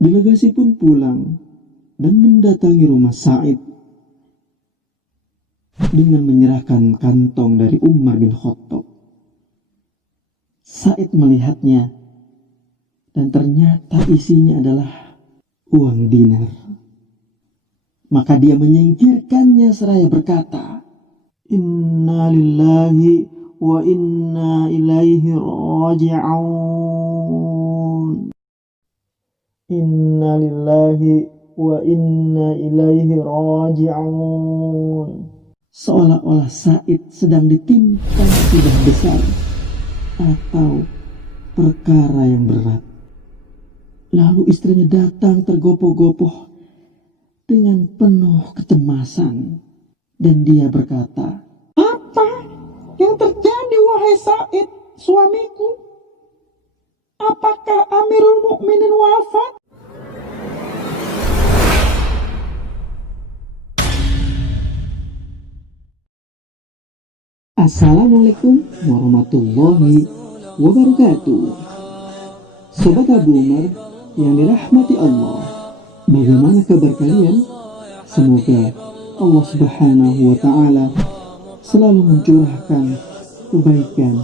Delegasi pun pulang dan mendatangi rumah Sa'id dengan menyerahkan kantong dari Umar bin Khattab. Sa'id melihatnya dan ternyata isinya adalah uang dinar. Maka dia menyingkirkannya seraya berkata, "Inna lillahi wa inna ilaihi raji'un. Inna lillahi wa inna ilaihi raji'un." Seolah-olah Sa'id sedang ditimpa musibah besar atau perkara yang berat. Lalu istrinya datang tergopoh-gopoh dengan penuh kecemasan dan dia berkata, "Apa yang terjadi wahai Sa'id, suamiku? Apakah Amirul Mukminin wafat?" Assalamualaikum warahmatullahi wabarakatuh. Sobat Abu Umar yang dirahmati Allah, bagaimana kabar kalian? Semoga Allah Subhanahu wa Ta'ala selalu mencurahkan kebaikan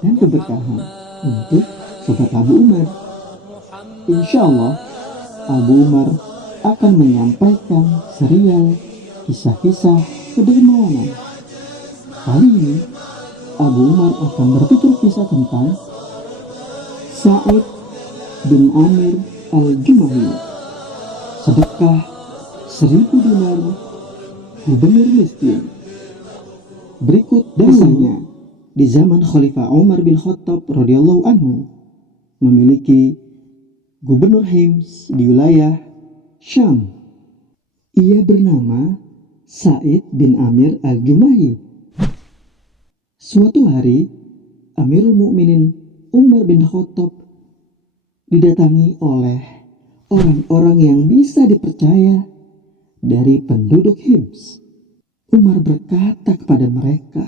dan keberkahan untuk Sobat Abu Umar. Insya Allah Abu Umar akan menyampaikan serial kisah-kisah kedermawanan. Kali ini Abu Umar akan bertutur kisah tentang Sa'id bin Amir al-Jumahi, sedekah 1000 dinar gubernur miskin. Berikut dasarnya. Di zaman Khalifah Umar bin Khattab radhiyallahu anhu memiliki gubernur Hims di wilayah Syam. Ia bernama Sa'id bin Amir al-Jumahi. Suatu hari, Amirul Mukminin Umar bin Khattab didatangi oleh orang-orang yang bisa dipercaya dari penduduk Hims. Umar berkata kepada mereka,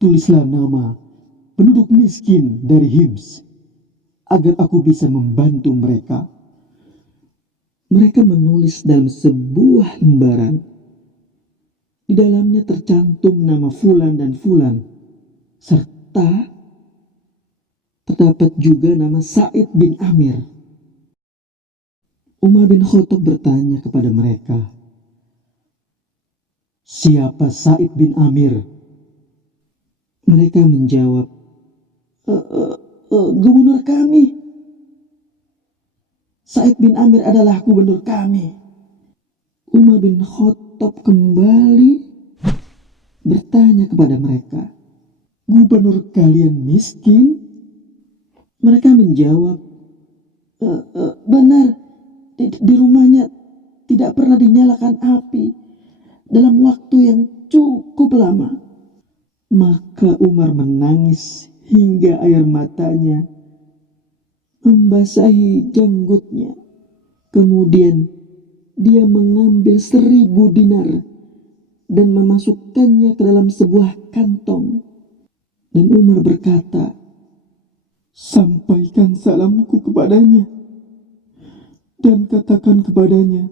"Tulislah nama penduduk miskin dari Hims agar aku bisa membantu mereka." Mereka menulis dalam sebuah lembaran. Di dalamnya tercantum nama Fulan dan Fulan, serta terdapat juga nama Sa'id bin Amir. Umar bin Khattab bertanya kepada mereka, "Siapa Sa'id bin Amir?" Mereka menjawab, "Gubernur kami. Sa'id bin Amir adalah gubernur kami." Umar bin Khattab kembali bertanya kepada mereka, "Gubernur kalian miskin?" Mereka menjawab, "Benar, di rumahnya tidak pernah dinyalakan api dalam waktu yang cukup lama." Maka Umar menangis hingga air matanya membasahi janggutnya. Kemudian dia mengambil 1000 dinar dan memasukkannya ke dalam sebuah kantong. Dan Umar berkata, "Sampaikan salamku kepadanya dan katakan kepadanya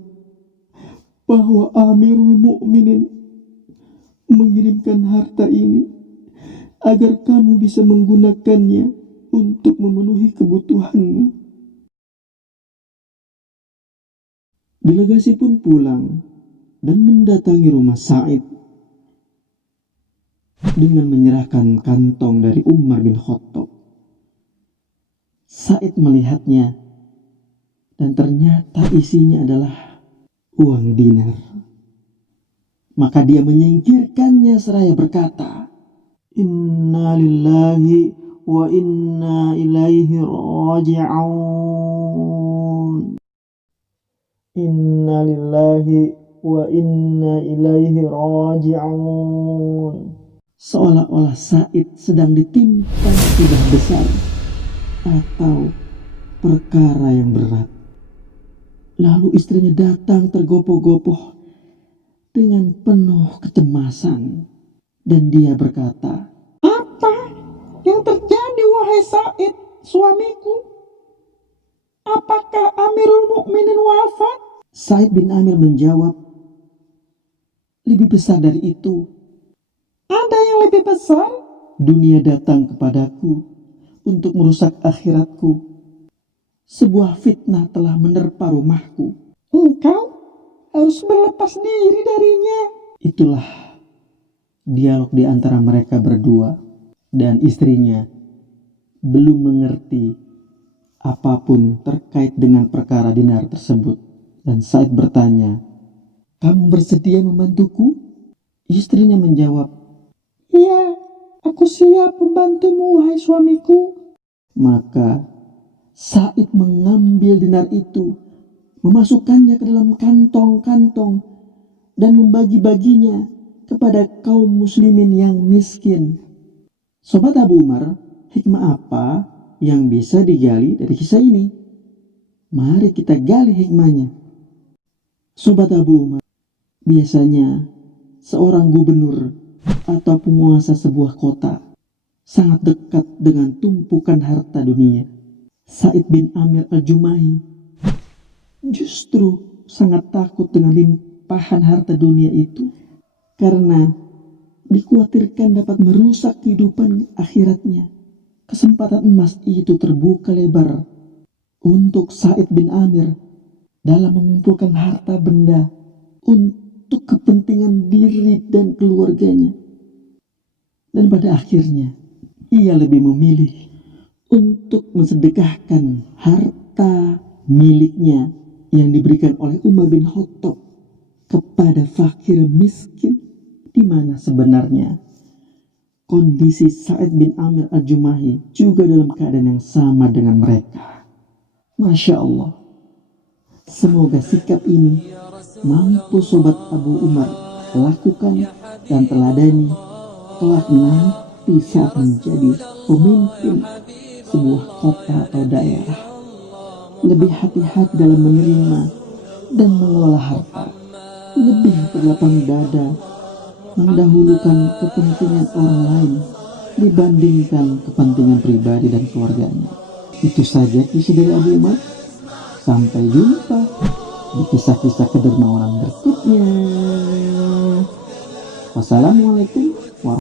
bahwa Amirul Mukminin mengirimkan harta ini agar kamu bisa menggunakannya untuk memenuhi kebutuhanmu." Delegasi pun pulang dan mendatangi rumah Sa'id dengan menyerahkan kantong dari Umar bin Khattab. Sa'id melihatnya dan ternyata isinya adalah uang dinar. Maka dia menyingkirkannya seraya berkata, "Inna lillahi wa inna ilaihi raji'un. Inna lillahi wa inna ilaihi raji'un." Seolah-olah Sa'id sedang ditimpa musibah besar atau perkara yang berat. Lalu istrinya datang tergopoh-gopoh dengan penuh kecemasan dan dia berkata, "Apa yang terjadi wahai Sa'id, suamiku? apakah Amirul Mukminin wafat? Sa'id bin Amir menjawab, lebih besar dari itu. Ada yang lebih besar? Dunia datang kepadaku untuk merusak akhiratku. Sebuah fitnah telah menerpa rumahku. Engkau harus berlepas diri darinya. Itulah dialog di antara mereka berdua, dan istrinya belum mengerti apapun terkait dengan perkara dinar tersebut. Dan Sa'id bertanya, kamu bersedia membantuku? Istrinya menjawab, Iya, aku siap membantumu, wahai suamiku. maka Sa'id mengambil dinar itu, memasukkannya ke dalam kantong-kantong, dan membagi-baginya kepada kaum muslimin yang miskin. Sobat Abu Umar, hikmah apa yang bisa digali dari kisah ini? Mari kita gali hikmahnya. Sobat Abu Umar, biasanya seorang gubernur atau penguasa sebuah kota sangat dekat dengan tumpukan harta dunia. Sa'id bin Amir al-Jumahi justru sangat takut dengan limpahan harta dunia itu, karena dikhawatirkan dapat merusak kehidupan akhiratnya. Kesempatan emas itu terbuka lebar untuk Sa'id bin Amir dalam mengumpulkan harta benda untuk kepentingan diri dan keluarganya. Dan pada akhirnya ia lebih memilih untuk mensedekahkan harta miliknya yang diberikan oleh Umar bin Khattab kepada fakir miskin, di mana sebenarnya kondisi Sa'id bin Amir al-Jumahi juga dalam keadaan yang sama dengan mereka. Masya Allah. Semoga sikap ini mampu Sobat Abu Umar lakukan dan teladani kelak nanti saat menjadi pemimpin sebuah kota atau daerah. Lebih hati-hati dalam menerima dan mengelola harta. Lebih berlapang dada mendahulukan kepentingan orang lain dibandingkan kepentingan pribadi dan keluarganya. Itu saja kisah dari Abu Umar. Sampai jumpa di kisah-kisah kedermawanan berikutnya. Wassalamualaikum